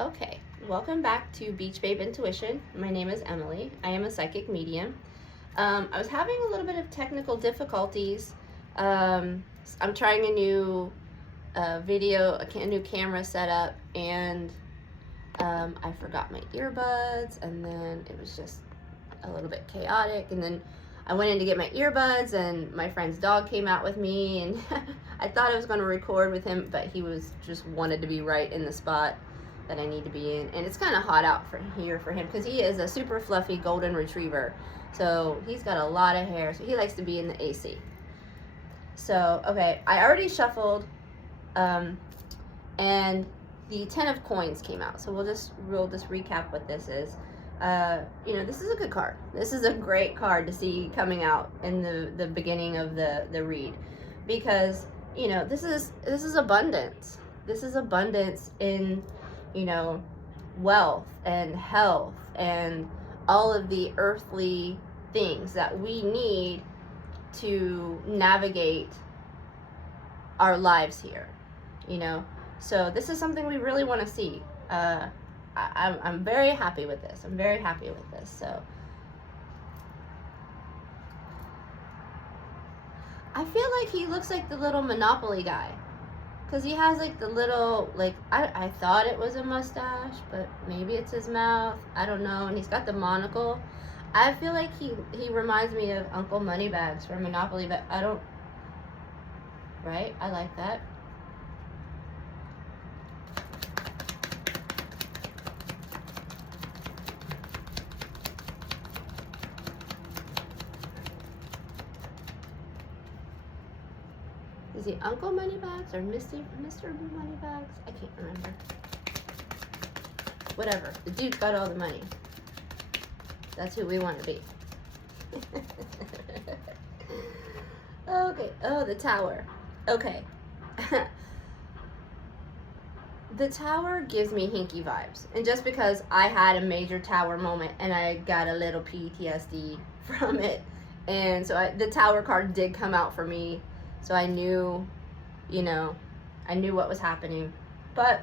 Okay, welcome back to Beach Babe Intuition. My name is Emily. I am a psychic medium. I was having a little bit of technical difficulties. I'm trying a new a new camera setup, and I forgot my earbuds, and then it was just a little bit chaotic. And then I went in to get my earbuds, and my friend's dog came out with me, and I thought I was going to record with him, but he was just wanted to be right in the spot that I need to be in. And it's kind of hot out here for him because he is a super fluffy golden retriever. So he's got a lot of hair, so he likes to be in the AC. So, okay, I already shuffled, and the 10 of coins came out. So we'll just recap what this is. This is a good card. This is a great card to see coming out in the beginning of the read, because this is abundance. This is abundance in wealth and health and all of the earthly things that we need to navigate our lives here. So this is something we really want to see. I'm very happy with this. I'm very happy with this. So I feel like he looks like the little Monopoly guy, because he has like the little, like, I thought it was a mustache, but maybe it's his mouth. I don't know. And he's got the monocle. I feel like he reminds me of Uncle Moneybags from Monopoly, but I don't, right? I like that. Is he Uncle Moneybags or Mr. Moneybags? I can't remember. Whatever. The dude's got all the money. That's who we want to be. Okay. Oh, the tower. Okay. The tower gives me hinky vibes. And just because I had a major tower moment and I got a little PTSD from it. And so the tower card did come out for me. So I knew, I knew what was happening. But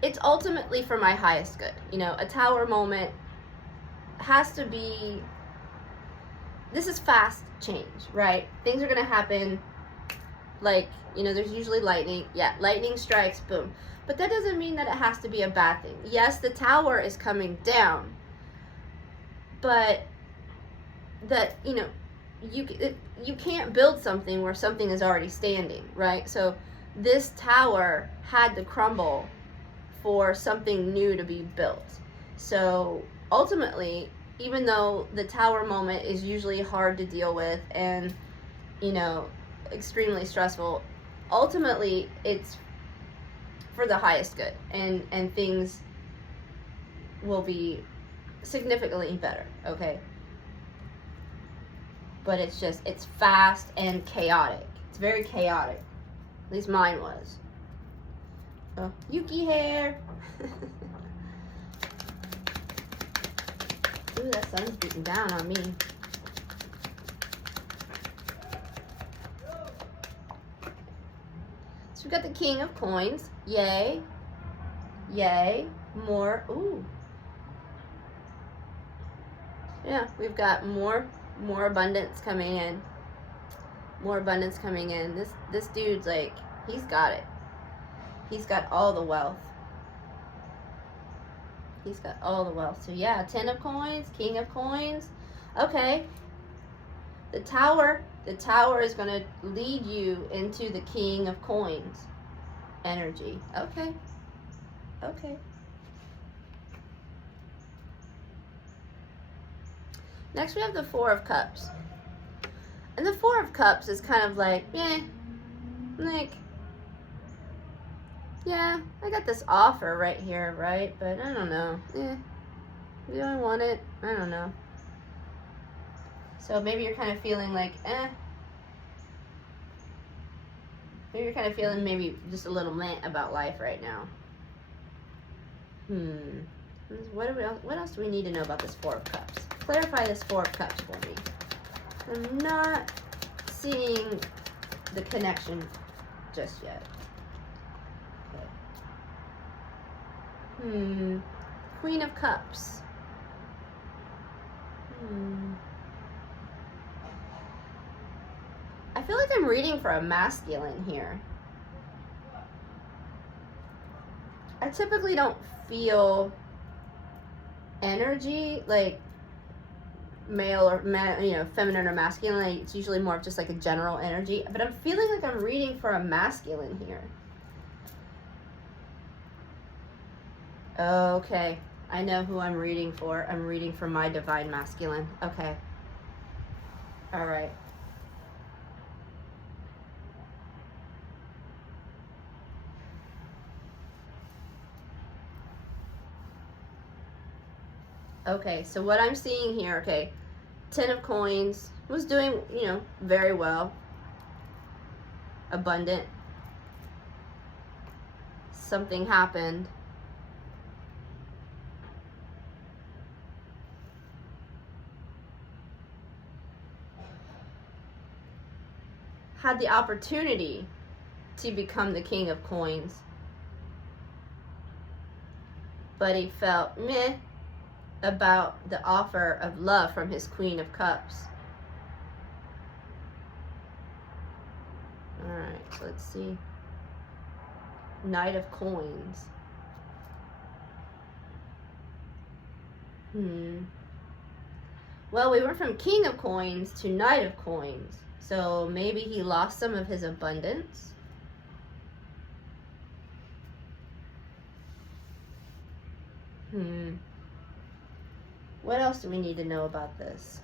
it's ultimately for my highest good. A tower moment has to be, this is fast change, right? Things are going to happen, like, there's usually lightning. Yeah, lightning strikes, boom. But that doesn't mean that it has to be a bad thing. Yes, the tower is coming down. But that, you can't build something where something is already standing, right? So this tower had to crumble for something new to be built. So ultimately, even though the tower moment is usually hard to deal with and extremely stressful, ultimately it's for the highest good, and things will be significantly better, okay? But it's fast and chaotic. It's very chaotic. At least mine was. Oh, Yuki hair. Ooh, that sun's beating down on me. So we got the King of Coins. Yay. Yay. More. Ooh. Yeah, we've got more abundance coming in. More abundance coming in. This dude's like, he's got it. He's got all the wealth. He's got all the wealth. So yeah, 10 of coins, King of coins. Okay. The tower is going to lead you into the King of coins energy. Okay. Okay. Next we have the 4 of Cups. And the 4 of Cups is kind of like, yeah, I got this offer right here, right? But I don't know. Do I want it? I don't know. So maybe you're kind of feeling like, Maybe you're kind of feeling maybe just a little meh about life right now. What else do we need to know about this 4 of Cups? Clarify this 4 of Cups for me. I'm not seeing the connection just yet. Okay. Queen of Cups. I feel like I'm reading for a masculine here. I typically don't feel energy like male or feminine or masculine. Like, it's usually more of just like a general energy, but I'm feeling like I'm reading for a masculine here. Okay, I know who I'm reading for. I'm reading for my divine masculine. Okay. All right. Okay, so what I'm seeing here, okay, 10 of coins, was doing, very well. Abundant. Something happened. Had the opportunity to become the king of coins. But he felt meh about the offer of love from his Queen of Cups. Alright, so let's see. Knight of Coins. Well, we went from King of Coins to Knight of Coins. So maybe he lost some of his abundance. What else do we need to know about this?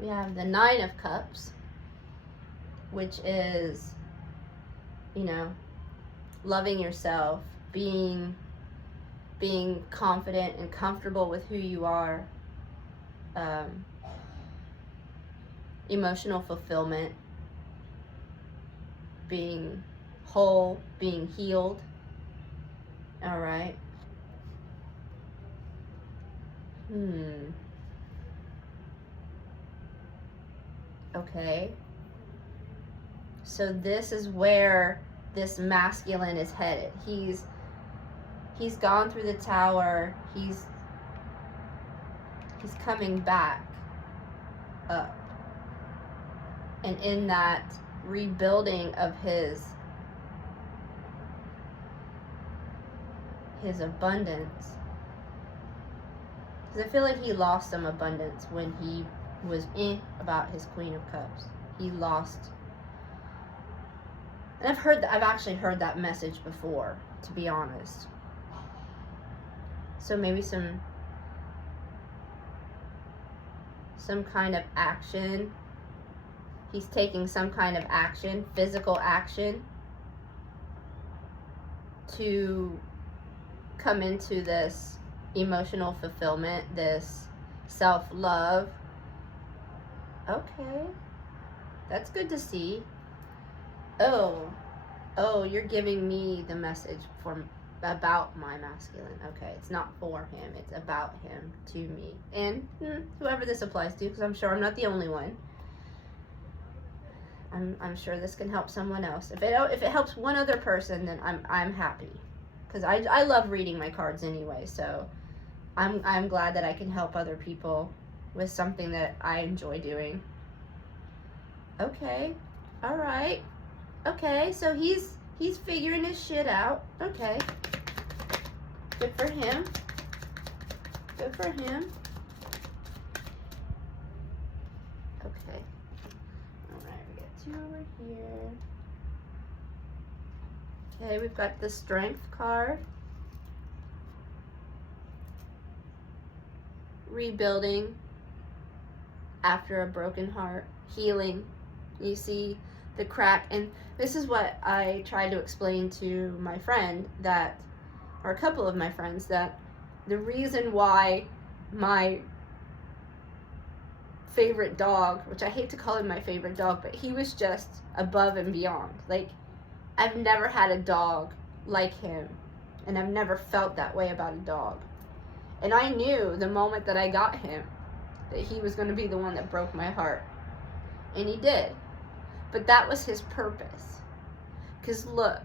We have the Nine of Cups, which is, loving yourself, being confident and comfortable with who you are, emotional fulfillment, being whole, being healed. All right. Okay. So this is where this masculine is headed. He's gone through the tower. He's coming back up. And in that rebuilding of his abundance, because I feel like he lost some abundance when he was about his Queen of Cups. He lost, and I've actually heard that message before, to be honest. So maybe some kind of action. He's taking some kind of action, physical action, to come into this emotional fulfillment, this self-love. Okay, that's good to see. Oh, you're giving me the message about my masculine. Okay, it's not for him, it's about him to me. And whoever this applies to, because I'm sure I'm not the only one. I'm sure this can help someone else. If it helps one other person, then I'm happy, because I love reading my cards anyway. So I'm glad that I can help other people with something that I enjoy doing. Okay, all right. Okay, so he's figuring his shit out. Okay, good for him. Good for him. Okay. Two over here. Okay, we've got the Strength card. Rebuilding after a broken heart. Healing. You see the crack, and this is what I tried to explain to my friend, or a couple of my friends, that the reason why my favorite dog, which I hate to call him my favorite dog, but he was just above and beyond. Like, I've never had a dog like him, and I've never felt that way about a dog. And I knew the moment that I got him that he was going to be the one that broke my heart. And he did. But that was his purpose. Because look,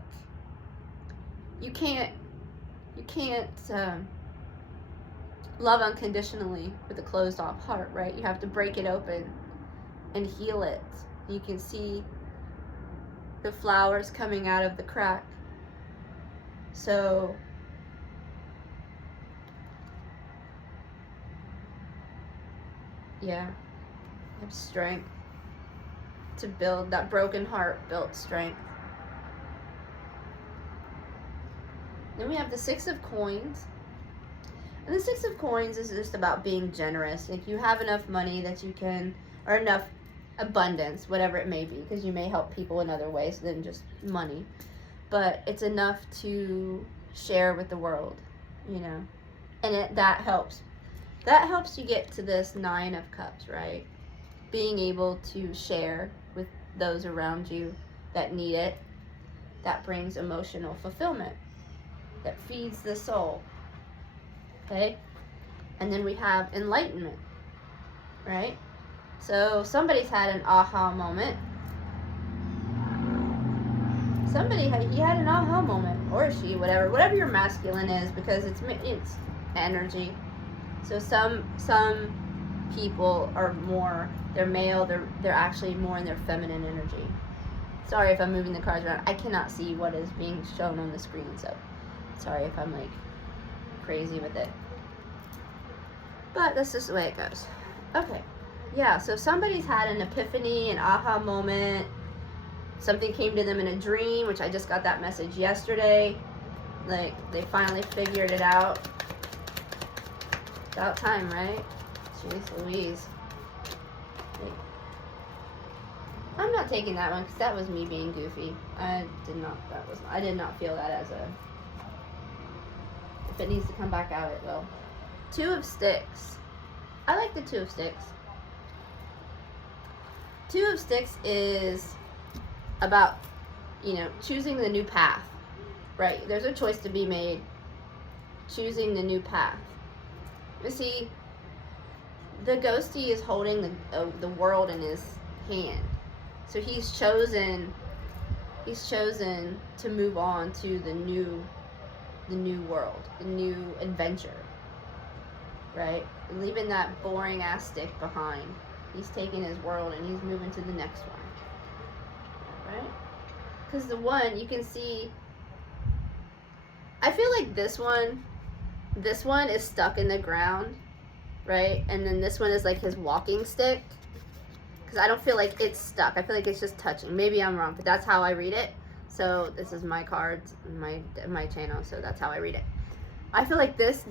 you can't love unconditionally with a closed off heart, right? You have to break it open and heal it. You can see the flowers coming out of the crack. So yeah, I have strength to build. That broken heart built strength. Then we have the Six of Coins. And the Six of Coins is just about being generous. If you have enough money that you can, or enough abundance, whatever it may be, because you may help people in other ways than just money. But it's enough to share with the world, you know. And that helps. That helps you get to this Nine of Cups, right? Being able to share with those around you that need it. That brings emotional fulfillment. That feeds the soul. Okay? And then we have enlightenment, right? So somebody's had an aha moment. He had an aha moment, or she, whatever your masculine is, because it's energy. So some people are more, they're male, they're actually more in their feminine energy. Sorry if I'm moving the cards around. I cannot see what is being shown on the screen, so sorry if I'm like crazy with it. But that's just the way it goes. Okay. Yeah, so somebody's had an epiphany, an aha moment. Something came to them in a dream, which I just got that message yesterday. Like, they finally figured it out. About time, right? Jeez Louise. Like, I'm not taking that one because that was me being goofy. I did not feel that as a... If it needs to come back out, it will. Two of Sticks. I like the Two of Sticks. Two of Sticks is about, you know, choosing the new path, right? There's a choice to be made. Choosing the new path. You see, the ghostie is holding the world in his hand. So he's chosen to move on to the new world, the new adventure, right? Leaving that boring ass stick behind. He's taking his world and he's moving to the next one, right? Because the one, you can see, I feel like this one is stuck in the ground, right? And then this one is like his walking stick. Because I don't feel like it's stuck. I feel like it's just touching. Maybe I'm wrong, but that's how I read it. So this is my cards, my channel, so that's how I read it. I feel like this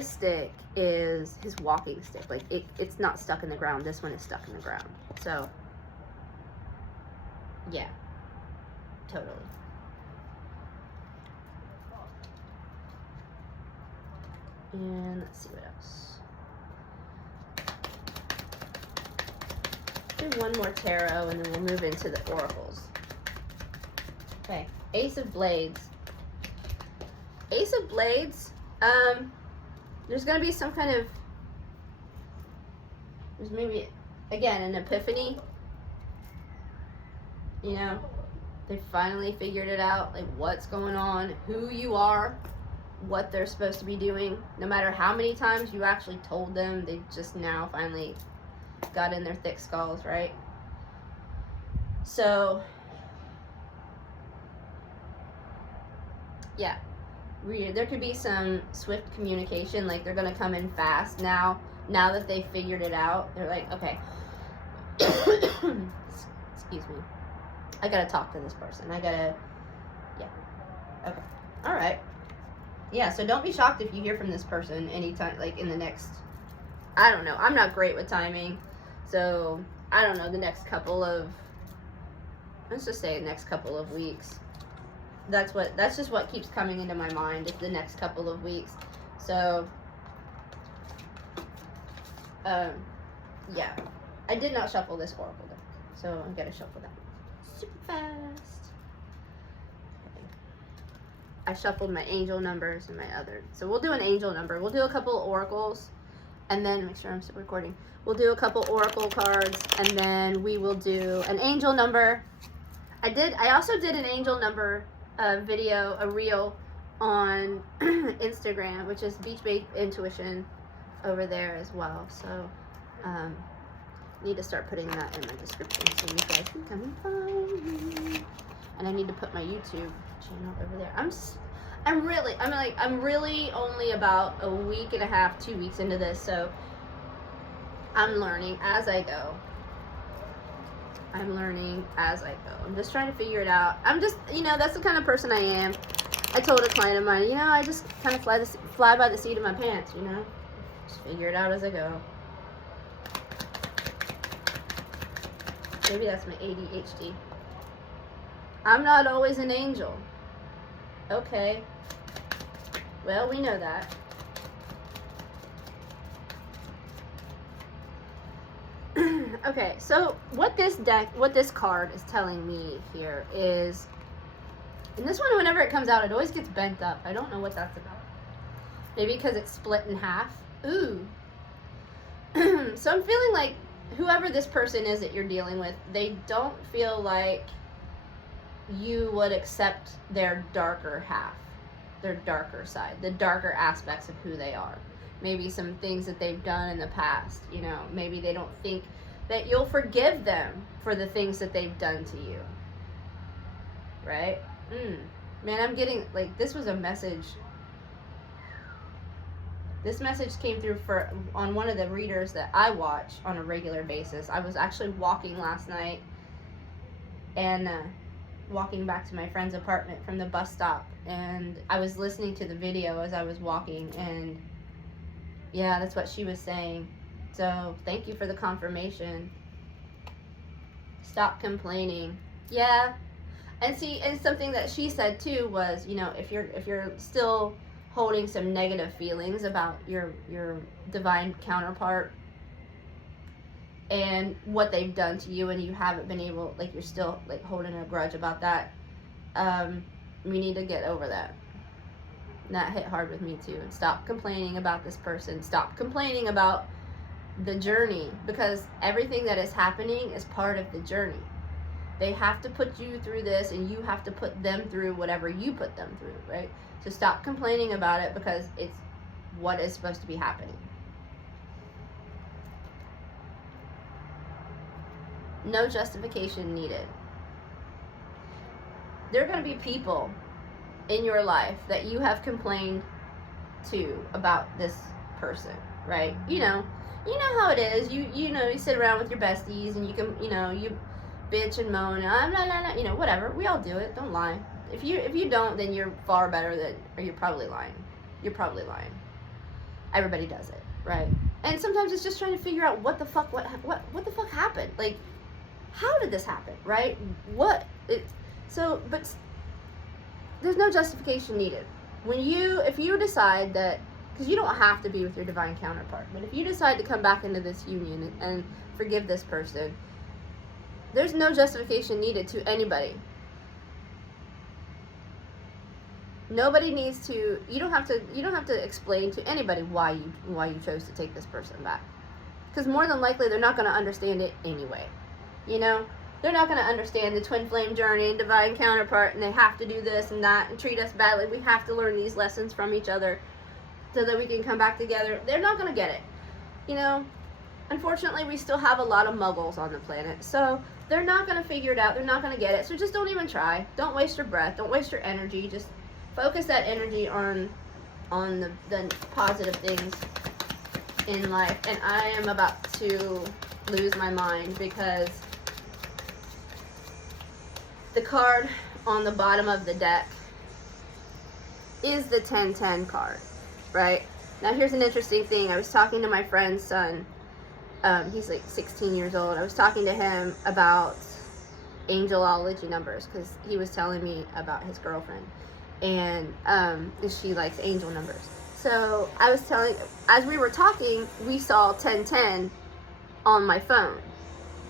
stick is his walking stick. Like, it's not stuck in the ground. This one is stuck in the ground. So, yeah. Totally. And let's see what else. Do one more tarot and then we'll move into the oracles. Okay, Ace of Blades. Ace of Blades, there's going to be some kind of, there's maybe, again, an epiphany. You know, they finally figured it out, like what's going on, who you are, what they're supposed to be doing. No matter how many times you actually told them, they just now finally got in their thick skulls, right? So, yeah. There could be some swift communication, like they're gonna come in fast now that they figured it out. They're like, okay, excuse me, I gotta talk to this person. Yeah, okay, all right, yeah. So don't be shocked if you hear from this person anytime, like in the next, I don't know. I'm not great with timing, so I don't know. The next couple of, let's just say, the next couple of weeks. That's just what keeps coming into my mind, is the next couple of weeks. So, yeah. I did not shuffle this oracle deck, so I'm gonna shuffle that super fast. Okay. I shuffled my angel numbers and my other. So we'll do an angel number. We'll do a couple oracles, and then make sure I'm still recording. We'll do a couple oracle cards, and then we will do an angel number. I also did an angel number video, a reel on Instagram, which is beachbabeintuition over there as well. So need to start putting that in my description so you guys can come and find me. And I need to put my YouTube channel over there. I'm really only about a week and a half, 2 weeks into this, so I'm learning as I go. I'm just trying to figure it out. I'm just, that's the kind of person I am. I told a client of mine, I just kind of fly by the seat of my pants, Just figure it out as I go. Maybe that's my ADHD. I'm not always an angel. Okay. Well, we know that. Okay, so what this card is telling me here is, and this one, whenever it comes out, it always gets bent up. I don't know what that's about. Maybe because it's split in half. Ooh. So I'm feeling like whoever this person is that you're dealing with, they don't feel like you would accept their darker half, their darker side, the darker aspects of who they are. Maybe some things that they've done in the past, maybe they don't think that you'll forgive them for the things that they've done to you. Right? Man, I'm getting, this was a message. This message came through on one of the readers that I watch on a regular basis. I was actually walking last night and walking back to my friend's apartment from the bus stop, and I was listening to the video as I was walking, and yeah, that's what she was saying. So thank you for the confirmation. Stop complaining. Yeah. And see, and something that she said too was, if you're still holding some negative feelings about your divine counterpart and what they've done to you, and you haven't been able, you're still holding a grudge about that, we need to get over that. And that hit hard with me too. And stop complaining about this person. Stop complaining about the journey, because everything that is happening is part of the journey. They have to put you through this, and you have to put them through whatever you put them through, right? So stop complaining about it, because it's what is supposed to be happening. No justification needed. There are going to be people in your life that you have complained to about this person, right? You know how it is. You sit around with your besties, and you can, you bitch and moan, whatever. We all do it. Don't lie. If you don't, then you're far better than, or you're probably lying. You're probably lying. Everybody does it, right? And sometimes it's just trying to figure out what the fuck happened. How did this happen, right? But there's no justification needed. If you decide that, because you don't have to be with your divine counterpart, but if you decide to come back into this union and forgive this person, there's no justification needed to anybody. Nobody needs to. You don't have to explain to anybody why you chose to take this person back, because more than likely they're not going to understand it anyway. They're not going to understand the twin flame journey and divine counterpart, and they have to do this and that and treat us badly. We have to learn these lessons from each other so that we can come back together. They're not going to get it. Unfortunately, we still have a lot of muggles on the planet, so they're not going to figure it out. They're not going to get it. So just don't even try. Don't waste your breath. Don't waste your energy. Just focus that energy on the positive things in life. And I am about to lose my mind, because the card on the bottom of the deck is the 1010 card, right? Now here's an interesting thing. I was talking to my friend's son. He's 16 years old. I was talking to him about angelology numbers, because he was telling me about his girlfriend, and she likes angel numbers. So I was as we were talking, we saw 1010 on my phone.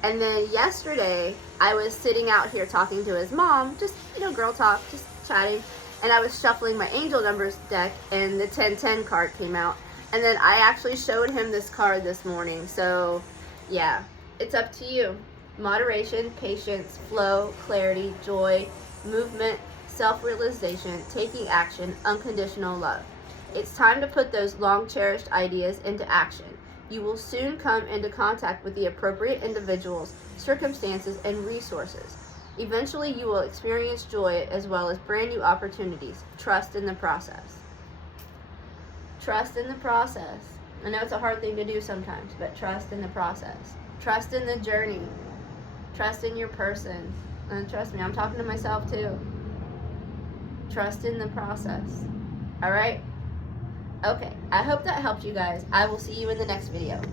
And then yesterday, I was sitting out here talking to his mom, just, girl talk, just chatting. And I was shuffling my angel numbers deck, and the 1010 card came out. And then I actually showed him this card this morning. So yeah, it's up to you. Moderation, patience, flow, clarity, joy, movement, self-realization, taking action, unconditional love. It's time to put those long-cherished ideas into action. You will soon come into contact with the appropriate individuals, circumstances, and resources. Eventually, you will experience joy as well as brand new opportunities. Trust in the process. Trust in the process. I know it's a hard thing to do sometimes, but trust in the process. Trust in the journey. Trust in your person. And trust me, I'm talking to myself too. Trust in the process. All right? Okay, I hope that helped you guys. I will see you in the next video.